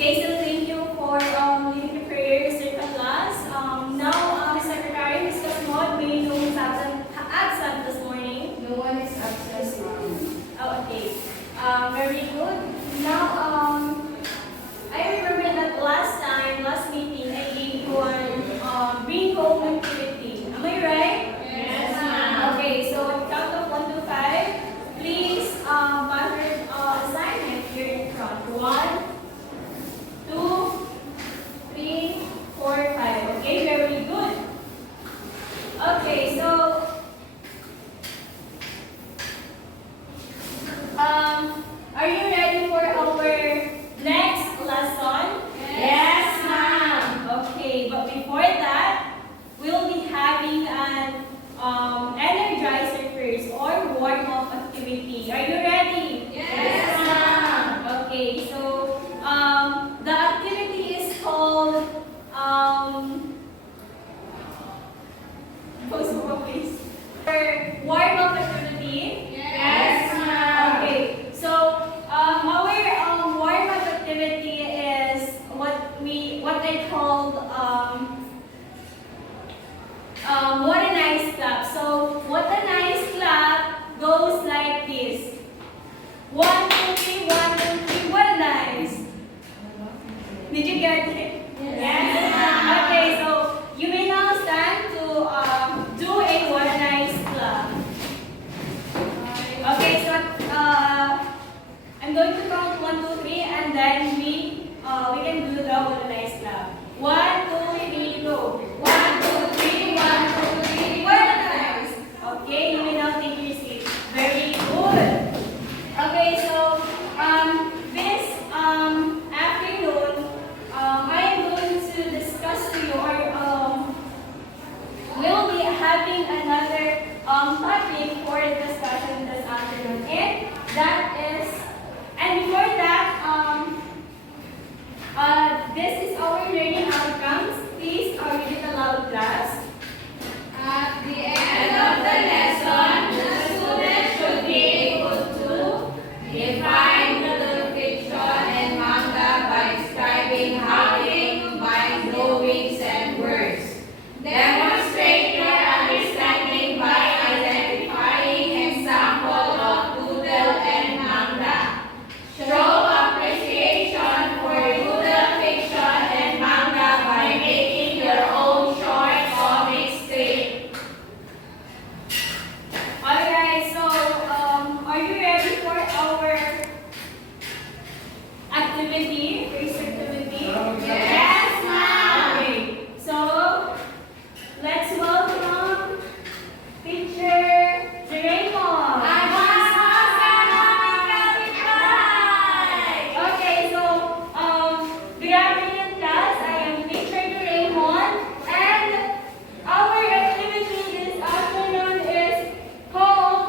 Okay, so thank you for leading the prayer, Mr. Canlas. Now, Ms. Secretary, Ms. Casmod, may know who's absent this morning? No one is absent, ma'am. Oh, okay. Very good. Now, I remember that last meeting, I gave you an bring home activity. Am I right? Yes, ma'am. Okay, so on count of 1 to 5, please pass your assignment here in front. 1, 2, 3, 4, 5. Okay, very good. Okay, so are you ready for our next lesson? Yes, ma'am. Okay, but before that, we'll be having an energizer first or warm-up activity. Are you ready? Yes, ma'am. Okay, so the activity is called post mo please. For warm-up activity. Yes, ma'am. Okay, so our warm-up activity is what I called what a nice clap. So what a nice clap goes like this. 1, 2, 3, 1, 2, 3. What a nice. Did you get it? Yes, ma'am. Okay, so you may now stand to do a what a nice clap. Okay, so I'm going to count 1, 2, 3, and then we can do the what a nice clap. 1, 2, 3, go. 1, 2, 3, 1, 2, 3. What a nice. Okay, you may now take your seat. Very good. Okay, so this afternoon, I am going to discuss to you, or we'll be having another topic for discussion this afternoon, and that is, and before that, this is our learning outcomes. Please read it aloud, class. At the end of the lesson, the student should be able to define the fiction and manga by describing how they combine drawings and words. Demonstrate your understanding by identifying examples of doodle and manga. Show appreciation for doodle fiction and manga by making your own short comic strip. Alright, so are you ready for our activity, first activity? Yes, ma'am. Okay, so let's welcome teacher Raymond. Okay, so good afternoon, class. I am teacher Raymond, and our activity this afternoon is called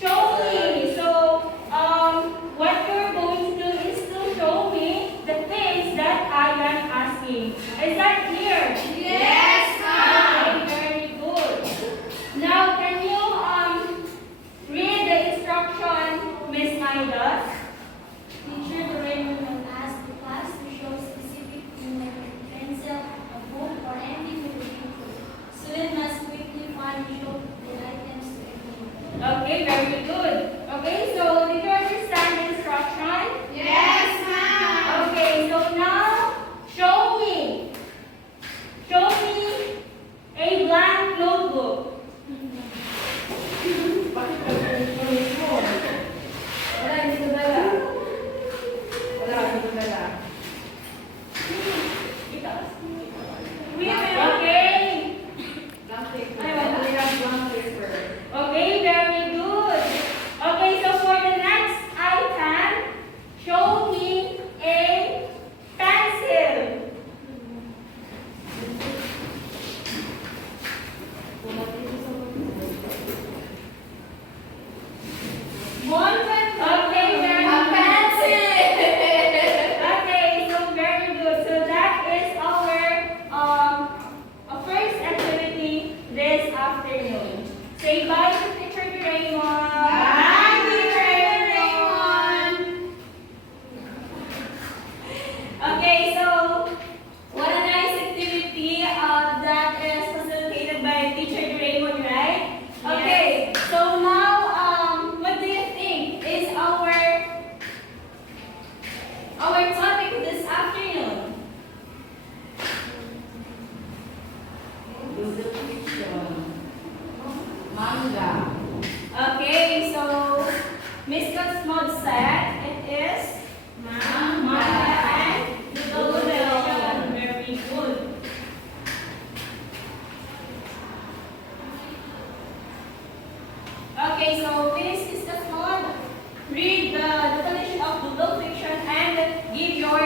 Show Me. So what you're going to do is to show me the things that I am asking. Is that clear? Yes, ma'am. Okay, very good. Now, can you read the instruction, Miss Maida? Teacher Doraemon will ask the class to show specific things like a pencil, a book, or anything with a picture. Students must quickly find and show the items to everyone. Okay, very good. Okay, so did you understand the instruction? Yes, ma'am. Okay, so now show me. our topic this afternoon. Doodle fiction. Manga. Okay, so Miss Cosmod said it is manga and doodle fiction. Very good. Okay, so Miss Cosmod, read the definition of doodle fiction and give your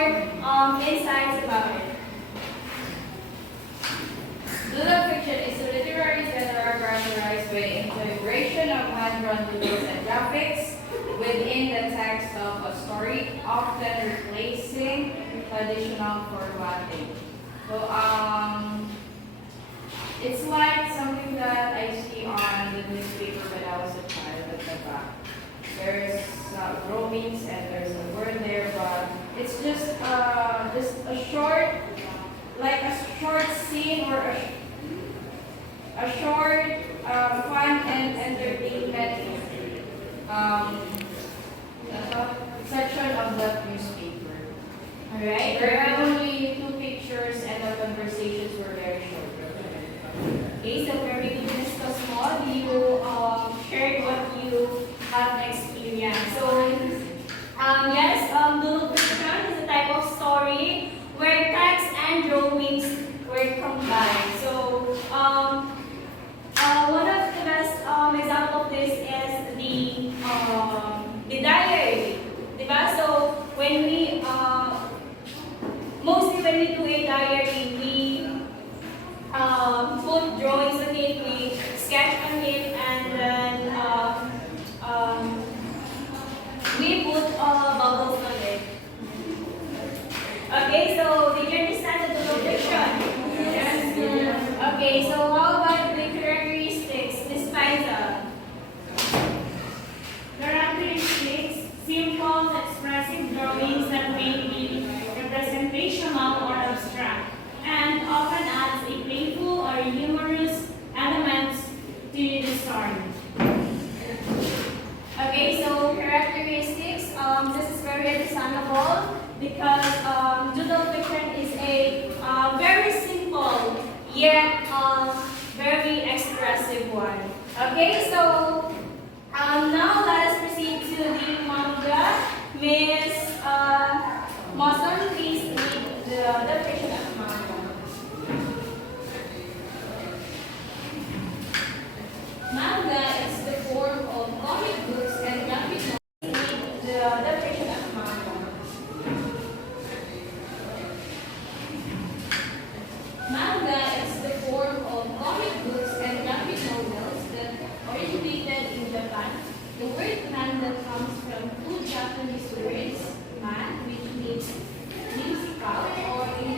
insights about it. Doodle fiction is a literary genre characterized by the integration of hand-drawn doodles and graphics within the text of a story, often replacing traditional formatting. So, it's like something that I see on the newspaper when I was a child at the back. There's drawings and there's a word there, but it's just a short, like a short scene or a short fun and entertainment section of the newspaper. Alright, There are only 2 pictures and the conversations were very short. okay, so very good, Miss Cosmo. You shared what you have experienced. So, yes, doodle fiction is a type of story where text and drawings were combined. So, one of the best example of this is the diary. Diba? So, when we mostly when we do a diary, we put drawings on it, we sketch on it, and then we put bubbles on it. Okay, so did you understand the doodle fiction? Yes. Okay, so how about the characteristics, Miss Paiza? Characteristics: simple, expressive drawings that may be representational or abstract, and often adds a playful or humorous element to the story. Okay, so characteristics, this is very understandable because doodle fiction is a very simple yet very expressive one. Okay, so now let us proceed to the manga. Miss Moson, please read the definition of manga. Manga is the form of comic books and graphic novels. Read the definition of manga. Manga is the form of comic books and graphic novels that originated in Japan. The word manga comes from 2 Japanese words, man, which means sprout or in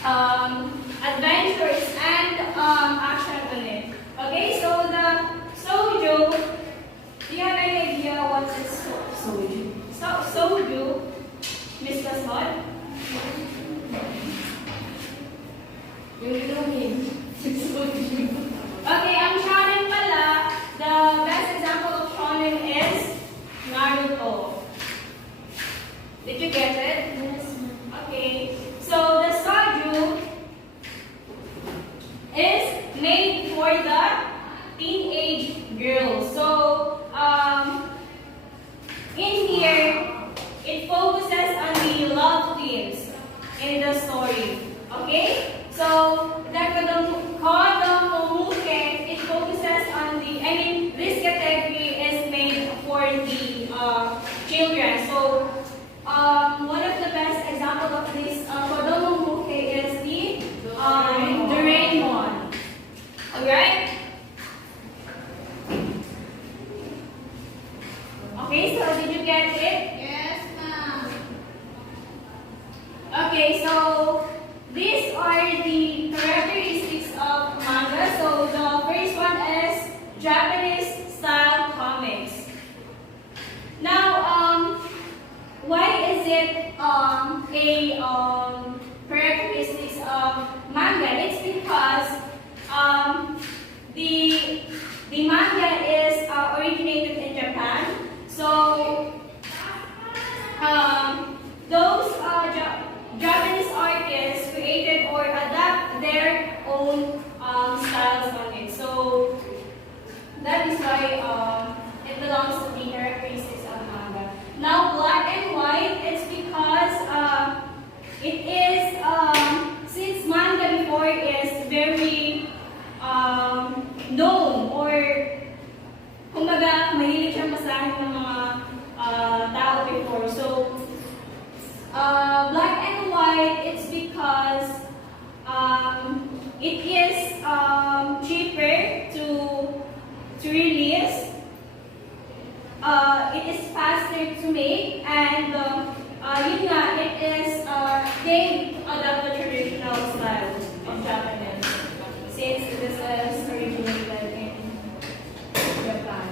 adventures and action on it. Okay, so the soju, do you have any idea what is soju? Soju, Miss Casmod? Okay, ang shonen pala, the best example of shonen is Naruto. Did you get it? Yes, ma'am. Okay, so the soju is made for the teenage girls. So, in here, it focuses on the love themes in the story. Okay? So, the Kodomomuke, it focuses on this category is made for the children. So, one of the best example of this Kodomomuke is the Doraemon. Alright? Okay, so did you get it? Yes, ma'am. Okay, so these are the characteristics of manga. So the first one is Japanese style comics. Now, why is it a characteristics of manga? It's because the manga is originated in Japan. So those Japanese artists created or adapt their own styles on it. So that is why it belongs to the characteristics of manga. Now black and white, it's because it is since manga before is very known or kumbaga mahilig siyang basahin ng mga tao before. So black and white, it's because it is cheaper to release. It is faster to make, and yun nga, it is they adopt the traditional style of Japanese since this is originated in Japan.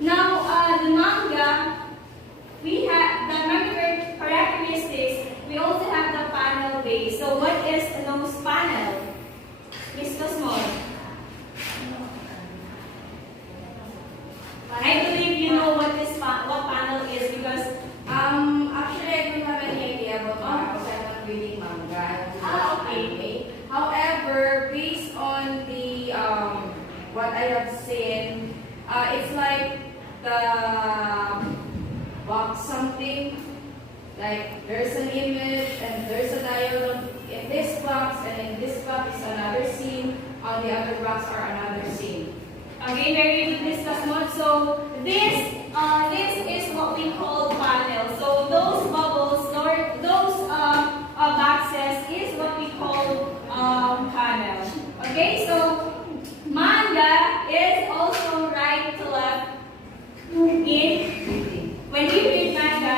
Now the manga. We have the manga characteristics. We also have the panel base. So what is those panel? Mr. Small. I believe you know what panel is because Actually, I don't have any idea about manga because I'm not reading manga. Okay. Anime. However, based on the what I have seen, it's like the box something. Like there's an image and there's a dialogue in this box, and in this box is another scene. On the other box are another scene. okay, very good, Ms. Casmod. So this is what we call panel. So those bubbles or those boxes is what we call panel. Okay, so manga is also right to left. When we read manga,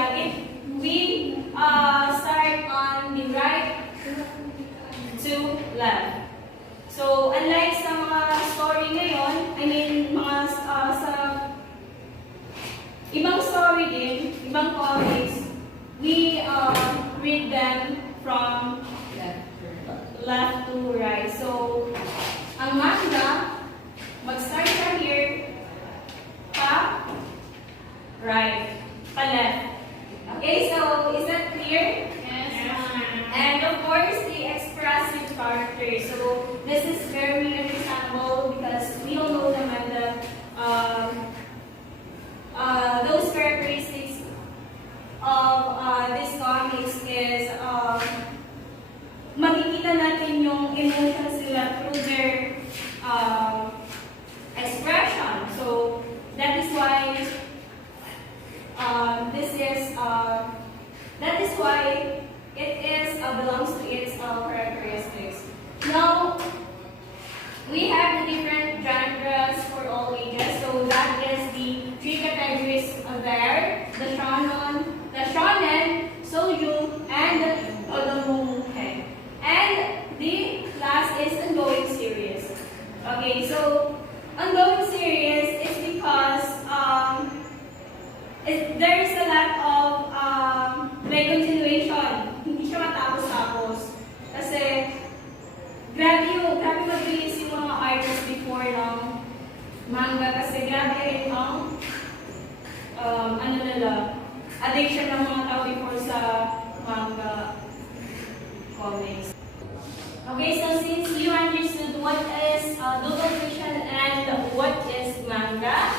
we start on the right to left. So unlike sa mga story ngayon, I mean mga sa ibang story din, ibang comics, we read them from left to right. So ang manga, mag-start from here, pa right, pa left. Okay, so is that clear? Yes, And of course, the expressive characters. So this is very understandable because we all know naman that those characteristics of this comics is makikita natin yung emotions nila through their expression. So that is why that is why it is belongs to its characteristics. Now we have the different genres for all ages. So that is the three categories there: the shonen, shoujo, and the odomuke. And manga kasi grabe rin ang ano nila, addiction ng mga tao before sa manga comics. Okay, so since you understood what is novel fiction and what is manga,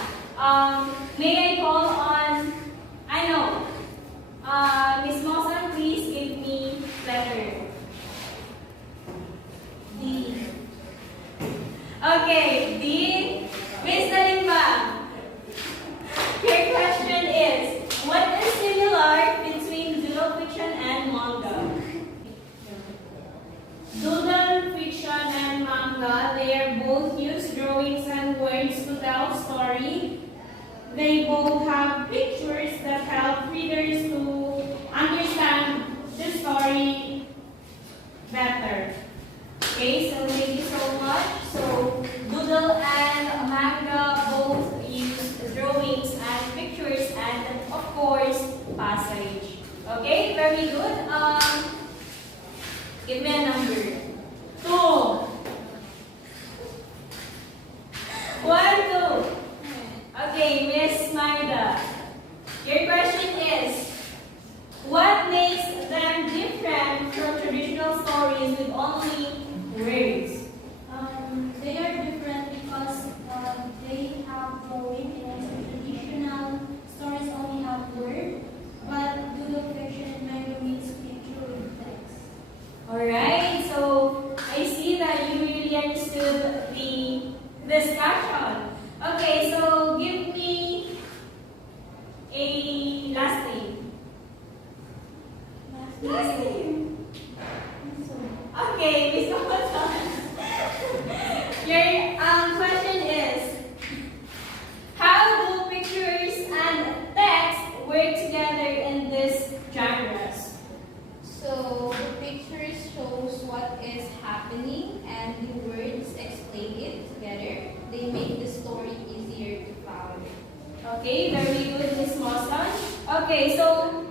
may I call on, I know, Miss Mosan, please give me letter D. Okay, D. Miss Nalimba, your question is, what is similar between doodle fiction and manga? Doodle fiction and manga, they are both use drawings and words to tell story. They both have pictures that help readers to understand the story better. Okay, so thank you so much. So doodle and manga both use drawings and pictures and of course passage. Okay, very good. Give me a number. 2. 1, 2. Okay, Miss Maida. Your question is, what makes them different from traditional stories with only words? They are different because they have drawing and traditional stories only have word, but doodle fiction and manga means picture with text. Alright, so I see that you really understood the discussion. Okay, so give me a last name. Last name. Okay, Miss Otan. Your question is, how do pictures and text work together in these genres? So the pictures shows what is happening and the words explain it together. They make the story easier to follow. Okay, very good, Miss Mosan. Okay, so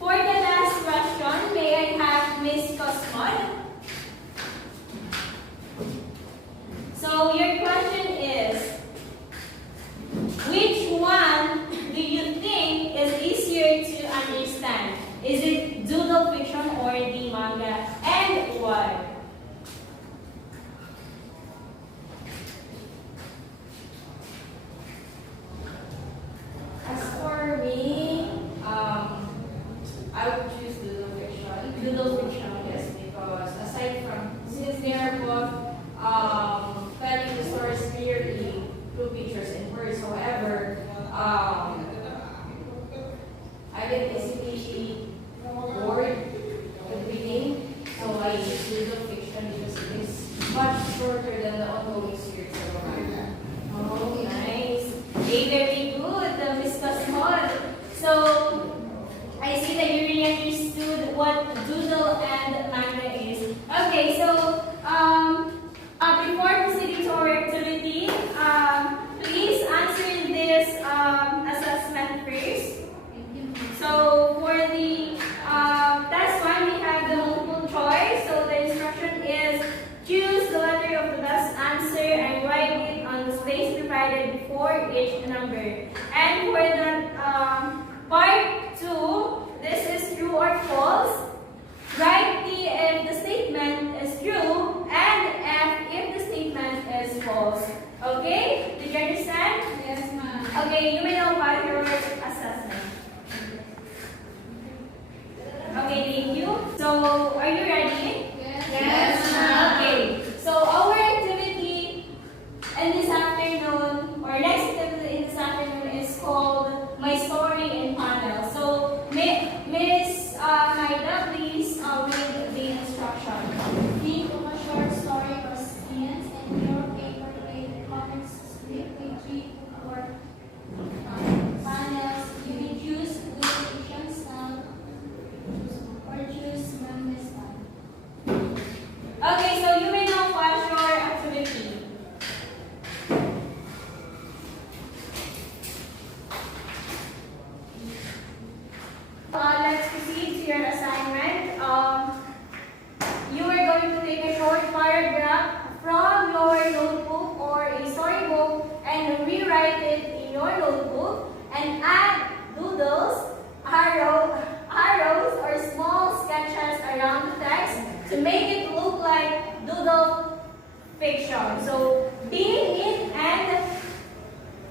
for the last question, may I have Miss Cosmod? So your question is, which one do you think is easier to understand? Is it doodle fiction or the manga? And why? As for me, I would choose doodle fiction. Doodle fiction. Yes, because aside from, since they are both telling the stories clearly through pictures and words, however, I get easily bored with reading, so I choose doodle fiction because it is much shorter than the ongoing series of a manga. Oh, nice. Okay, very good, Miss Cosmod. So, I see that you really understood what doodle and manga is. Okay, so, before proceeding to our activity, please answer this assessment first. So, for the test one, we have the multiple choice. So, the instruction is choose the letter of the best answer and write it on the space provided before each number. And for the part 2, this is true or false. Write the if the statement is true and F if the statement is false. Okay? Did you understand? Yes, ma'am. Okay, you may now pass your assessment. Okay, thank you. So, are you ready? Yes, ma'am. Okay, so our activity in this afternoon, or next activity in this afternoon is called My Story in Panel. So, Miss Maida, your notebook and add doodles, arrows, or small sketches around the text to make it look like doodle fiction. So be neat and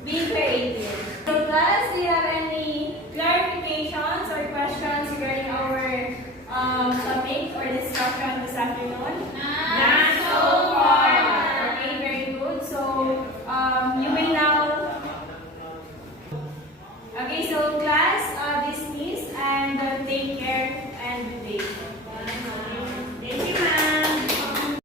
be creative. So class, do you have any clarifications or questions regarding our topic or discussion this afternoon? Not so far. Okay, very good. So you will now. Okay, so class, dismiss and take care.